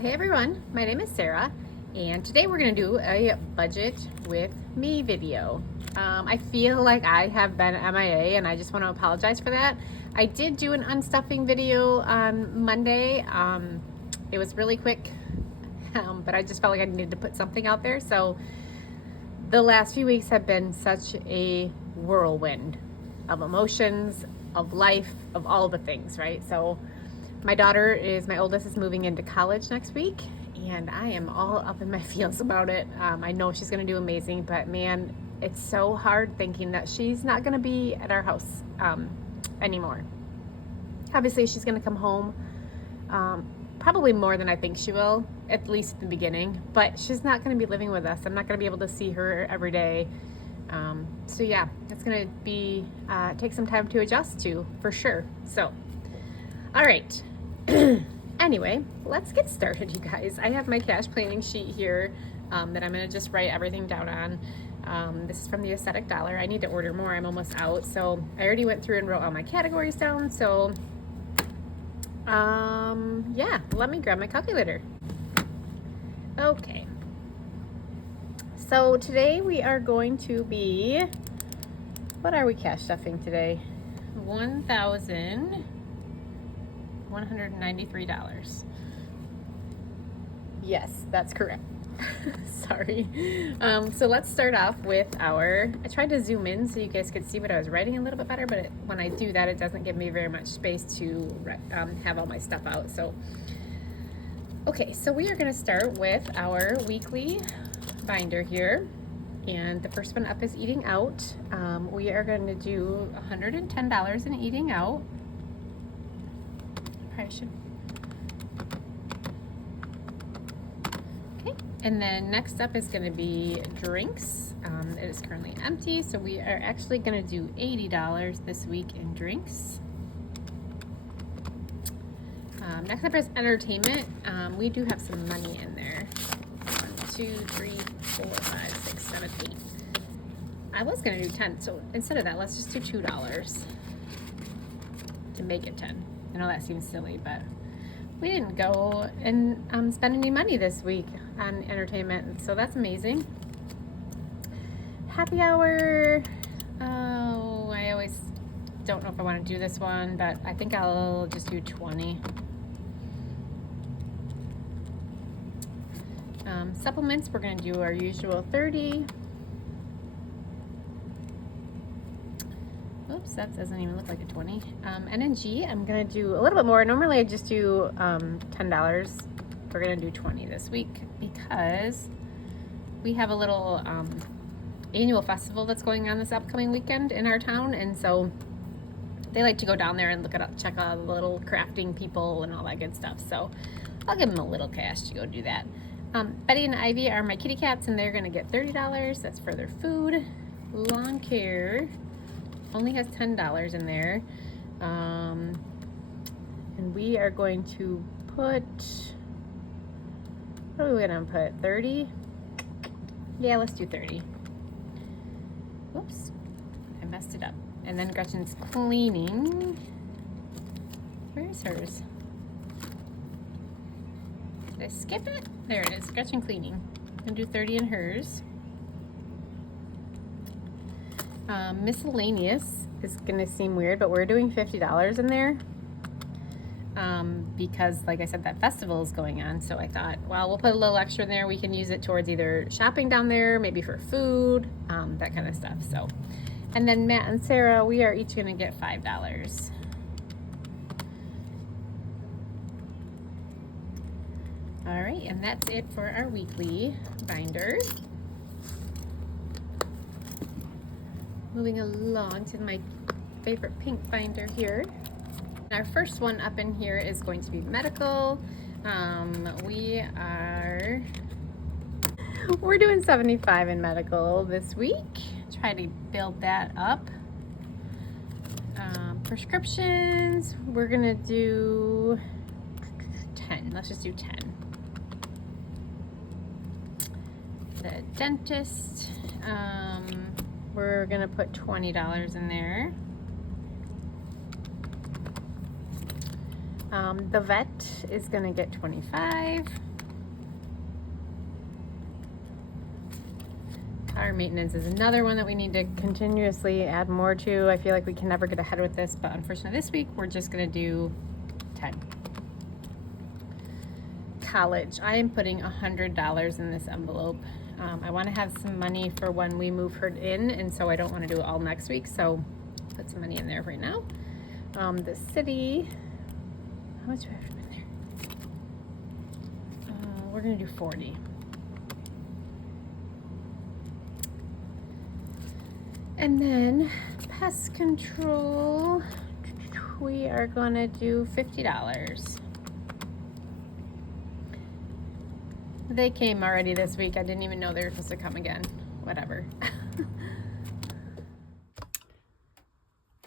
Hey everyone, my name is Sarah, and today we're going to do a budget with me video. I feel like I have been MIA, and I just want to apologize for that. I did do an unstuffing video on Monday. It was really quick, but I just felt like I needed to put something out there. So the last few weeks have been such a whirlwind of emotions, of life, of all the things, right? So my oldest is moving into college next week, and I am all up in my feels about it. I know she's going to do amazing, but man, it's so hard thinking that she's not going to be at our house anymore. Obviously, she's going to come home probably more than I think she will, at least at the beginning, but she's not going to be living with us. I'm not going to be able to see her every day. So yeah, it's going to be take some time to adjust to, for sure. So all right. Anyway, let's get started, you guys. I have my cash planning sheet here that I'm going to just write everything down on. This is from the Aesthetic Dollar. I need to order more. I'm almost out. So I already went through and wrote all my categories down. So yeah, let me grab my calculator. Okay. So today we are going to be, what are we cash stuffing today? $1,193. Yes, that's correct. Sorry. So let's start off with I tried to zoom in so you guys could see what I was writing a little bit better, but when I do that, it doesn't give me very much space to have all my stuff out. So, okay, so we are going to start with our weekly binder here. And the first one up is eating out. We are going to do $110 in eating out. Probably should. Okay, and then next up is going to be drinks. It is currently empty, so we are actually going to do $80 this week in drinks. Next up is entertainment. We do have some money in there. 1, 2, 3, 4, 5, 6, 7, 8. I was going to do 10, so instead of that, let's just do $2 to make it 10. I know that seems silly, but we didn't go and spend any money this week on entertainment, so that's amazing. Happy hour. Oh, I always don't know if I want to do this one, but I think I'll just do 20. Supplements, we're going to do our usual 30. Oops, that doesn't even look like a 20. N&G, I'm going to do a little bit more. Normally I just do $10. We're going to do 20 this week because we have a little annual festival that's going on this upcoming weekend in our town, and so they like to go down there and check out the little crafting people and all that good stuff. So I'll give them a little cash to go do that. Betty and Ivy are my kitty cats, and they're going to get $30. That's for their food. Lawn care only has $10 in there. And we are going to put, what are we going to put, 30? Yeah, let's do 30. Whoops, I messed it up. And then Gretchen's cleaning. Where's hers? Did I skip it? There it is, Gretchen cleaning. I'm gonna do 30 in hers. Miscellaneous is gonna seem weird, but we're doing $50 in there because, like I said, that festival is going on. So I thought, well, we'll put a little extra in there. We can use it towards either shopping down there, maybe for food, that kind of stuff. So, and then Matt and Sarah, we are each gonna get $5. All right, and that's it for our weekly binder. Moving along to my favorite pink binder here. Our first one up in here is going to be medical. We're doing 75 in medical this week. Try to build that up. Prescriptions, we're gonna do 10. Let's just do 10. The dentist, we're gonna put $20 in there. The vet is gonna get 25. Car maintenance is another one that we need to continuously add more to. I feel like we can never get ahead with this, but unfortunately this week we're just gonna do 10. College, I am putting $100 in this envelope. I want to have some money for when we move her in, and so I don't want to do it all next week, so put some money in there right now. The city, how much do I have in there? We're gonna do 40. And then pest control, we are gonna do $50. They came already this week. I didn't even know they were supposed to come again. Whatever.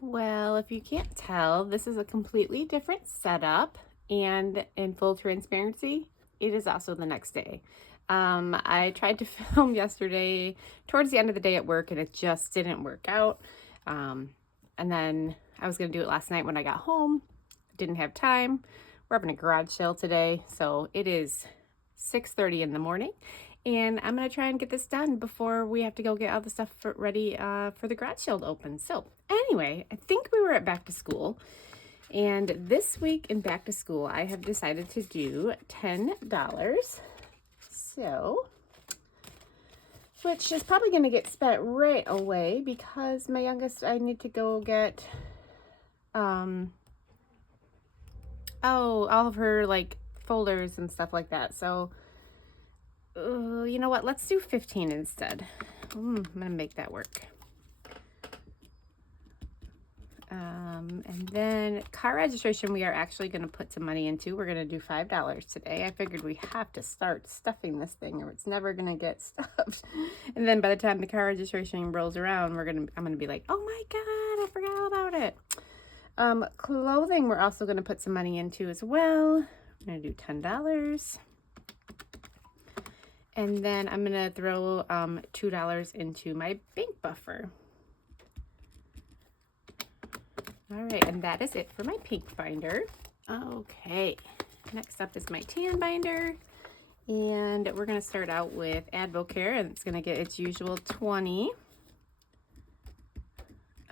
Well, if you can't tell, this is a completely different setup, and in full transparency, it is also the next day. I tried to film yesterday towards the end of the day at work, and it just didn't work out. And then I was going to do it last night when I got home. Didn't have time. We're having a garage sale today, so it is 6:30 in the morning, and I'm going to try and get this done before we have to go get all the stuff ready for the garage sale to open. So anyway, I think we were at back to school, and this week in back to school, I have decided to do $10. So, which is probably going to get spent right away because my youngest, I need to go get, all of her like folders and stuff like that. So, you know what? Let's do 15 instead. I'm going to make that work. And then car registration, we are actually going to put some money into. We're going to do $5 today. I figured we have to start stuffing this thing or it's never going to get stuffed. And then by the time the car registration rolls around, I'm going to be like, oh my God, I forgot all about it. Clothing, we're also going to put some money into as well. I'm going to do $10. And then I'm going to throw $2 into my bank buffer. All right, and that is it for my pink binder. Okay, next up is my tan binder. And we're going to start out with Advocare, and it's going to get its usual 20.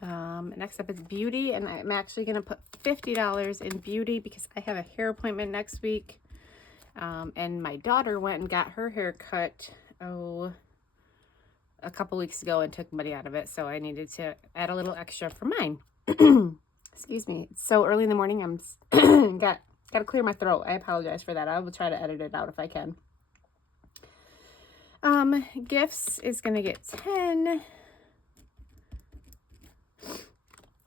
Next up is beauty, and I'm actually going to put $50 in beauty because I have a hair appointment next week. And my daughter went and got her hair cut, a couple weeks ago and took money out of it. So I needed to add a little extra for mine. Excuse me. It's so early in the morning. I'm got to clear my throat. I apologize for that. I will try to edit it out if I can. Gifts is going to get 10.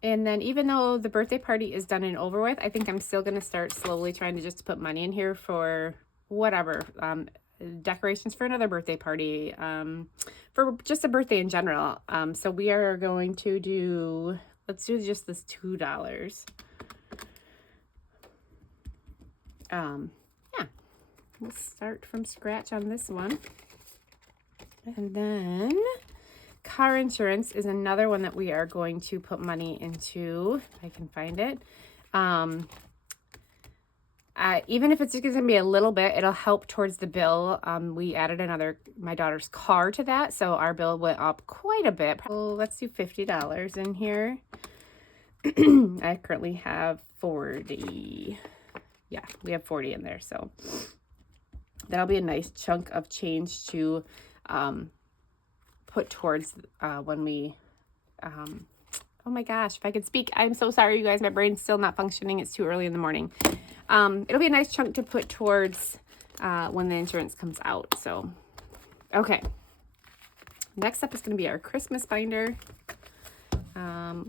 And then even though the birthday party is done and over with, I think I'm still going to start slowly trying to just put money in here for whatever, decorations for another birthday party, for just a birthday in general. So we are going to do, let's do just this $2. Yeah, we'll start from scratch on this one. And then car insurance is another one that we are going to put money into, if I can find it. Even if it's just going to be a little bit, it'll help towards the bill. We added my daughter's car to that, so our bill went up quite a bit. Well, let's do $50 in here. I currently have 40. Yeah, we have 40 in there, so that'll be a nice chunk of change to put towards when we, oh my gosh, if I could speak, I'm so sorry, you guys, my brain's still not functioning. It's too early in the morning. It'll be a nice chunk to put towards when the insurance comes out. So, okay. Next up is going to be our Christmas binder,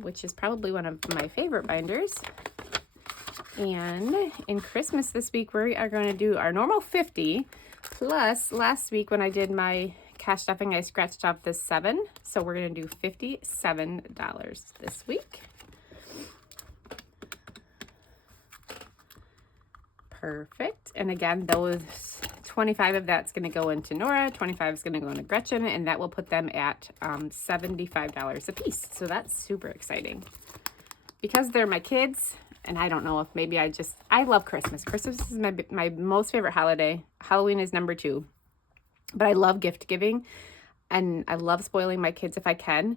which is probably one of my favorite binders. And in Christmas this week, we are going to do our normal 50 plus last week when I did my cash stuffing, I scratched off this 7. So we're going to do $57 this week. Perfect. And again, those 25 of that's going to go into Nora, 25 is going to go into Gretchen, and that will put them at $75 a piece. So that's super exciting. Because they're my kids, and I don't know if maybe I love Christmas. Christmas is my most favorite holiday. Halloween is number 2. But I love gift giving. and I love spoiling my kids if I can.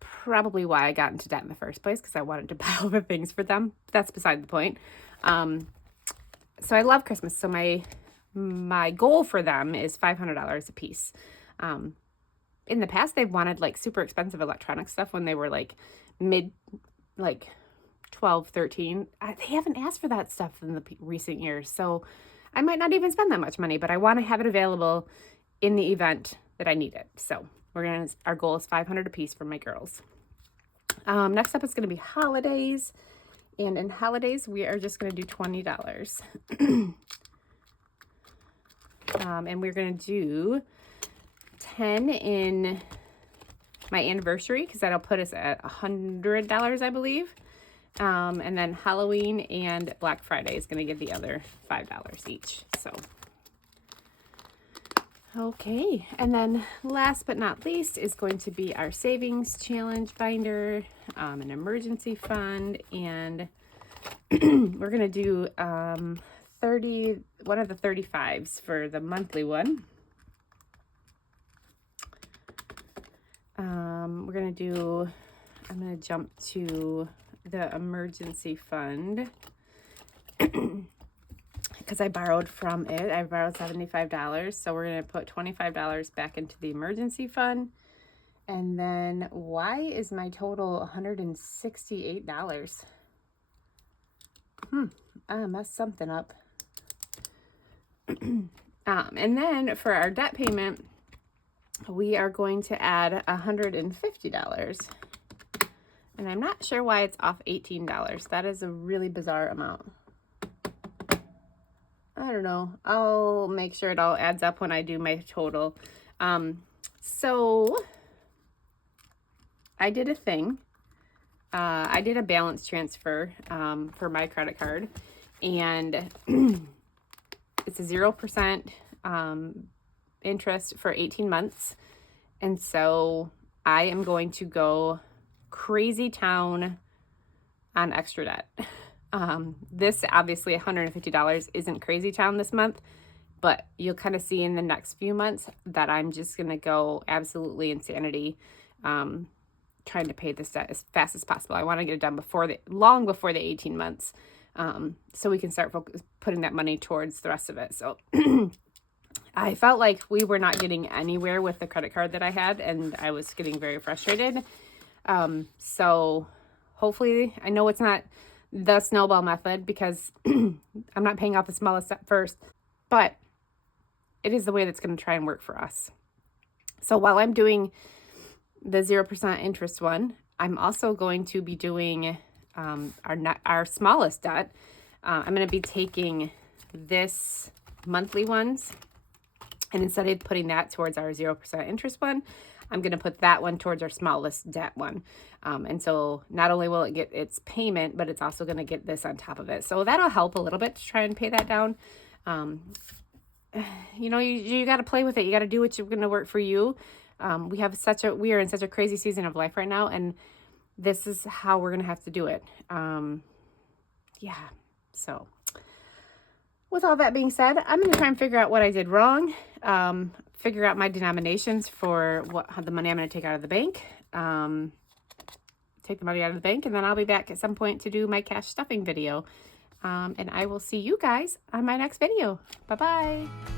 Probably why I got into debt in the first place, because I wanted to buy all the things for them. That's beside the point. So I love Christmas. So my goal for them is $500 a piece. In the past, they've wanted like super expensive electronic stuff when they were like mid, like 12, 13. They haven't asked for that stuff in the recent years. So I might not even spend that much money, but I want to have it available in the event that I need it. So our goal is $500 a piece for my girls. Next up is going to be holidays. And in holidays, we are just going to do $20. And we're going to do 10 in my anniversary, because that'll put us at $100, I believe. And then Halloween and Black Friday is going to give the other $5 each. So, okay. And then last but not least is going to be our savings challenge binder, an emergency fund, and we're going to do one of the 35s for the monthly one. I'm going to jump to the emergency fund because I borrowed from it. I borrowed $75. So we're going to put $25 back into the emergency fund. And then why is my total $168? I messed something up. And then for our debt payment, we are going to add $150. And I'm not sure why it's off $18. That is a really bizarre amount. I don't know. I'll make sure it all adds up when I do my total. So I did a thing. I did a balance transfer for my credit card, and it's a 0% interest for 18 months. And so I am going to go crazy town on extra debt. This obviously $150 isn't crazy town this month, but you'll kind of see in the next few months that I'm just going to go absolutely insanity, trying to pay this debt as fast as possible. I want to get it done long before the 18 months, so we can start putting that money towards the rest of it. So I felt like we were not getting anywhere with the credit card that I had, and I was getting very frustrated. So hopefully, I know it's not the snowball method because I'm not paying off the smallest debt first, but it is the way that's going to try and work for us. So while I'm doing the 0% interest one, I'm also going to be doing our smallest debt. I'm going to be taking this monthly ones, and instead of putting that towards our 0% interest one, I'm going to put that one towards our smallest debt one. And so not only will it get its payment, but it's also going to get this on top of it. So that'll help a little bit to try and pay that down. You got to play with it. You got to do what's going to work for you. We are in such a crazy season of life right now, and this is how we're going to have to do it. So with all that being said, I'm going to try and figure out what I did wrong, figure out my denominations for how the money I'm going to take out of the bank, take the money out of the bank, and then I'll be back at some point to do my cash stuffing video. And I will see you guys on my next video. Bye-bye.